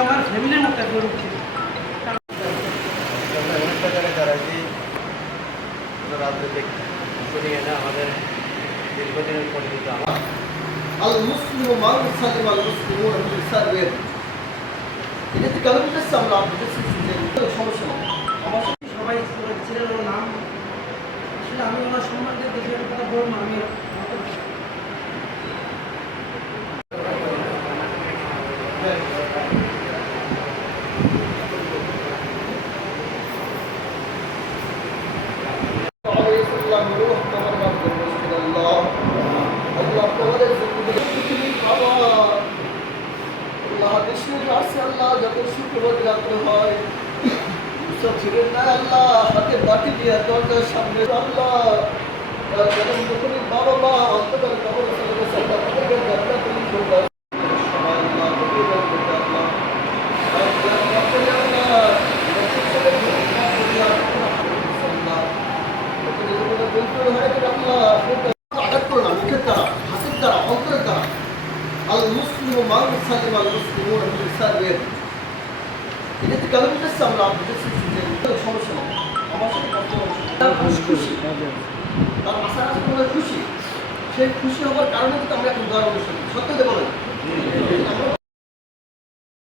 আমার ফ্যামিলির মতো একটা রূপ ছিল। অনেকটা জায়গায় দাঁড়াইছি রাজনৈতিক শুনিয়ে না আমাদের দীর্ঘদিনের পরিচিত আমার আল মুসলিম মান সালিম আল মুসলিম সার্ভের এটাতে কেন বুঝতেছি আমরা বুঝতেছি যে সমস্যা নেই। আমার সাথে সবাই ছিলেন, ওর নাম আসলে আমি ওনার সম্বন্ধে দেখে একটা কথা বলবো। আমি আল্লাহ যখন শুক্রবার রাত্রে হয় ছিলেন না আল্লাহ হাতে বাটি দিয়ে দরজার সামনে আল্লাহ যখন যখনই বাবা মা অন্তকাল কবর চলে গেছে আল্লাহ তাদেরকে যাত্রা তুমি সবাই আল্লাহ কবির আল্লাহ আঘাত করো না মুখের দ্বারা হাতের দ্বারা অন্তরের দ্বারা আল মুসলিম মান সালিম আল মুসলিম সার্ভের এটাতে কেন বুঝতেছি আমরা বুঝতেছি যে সমস্যা নেই। আমার সাথে খুশি তার আশা খুশি সেই খুশি হওয়ার কারণে কিন্তু আমরা এখন দোয়ার অনুষ্ঠান সত্য দেবো না।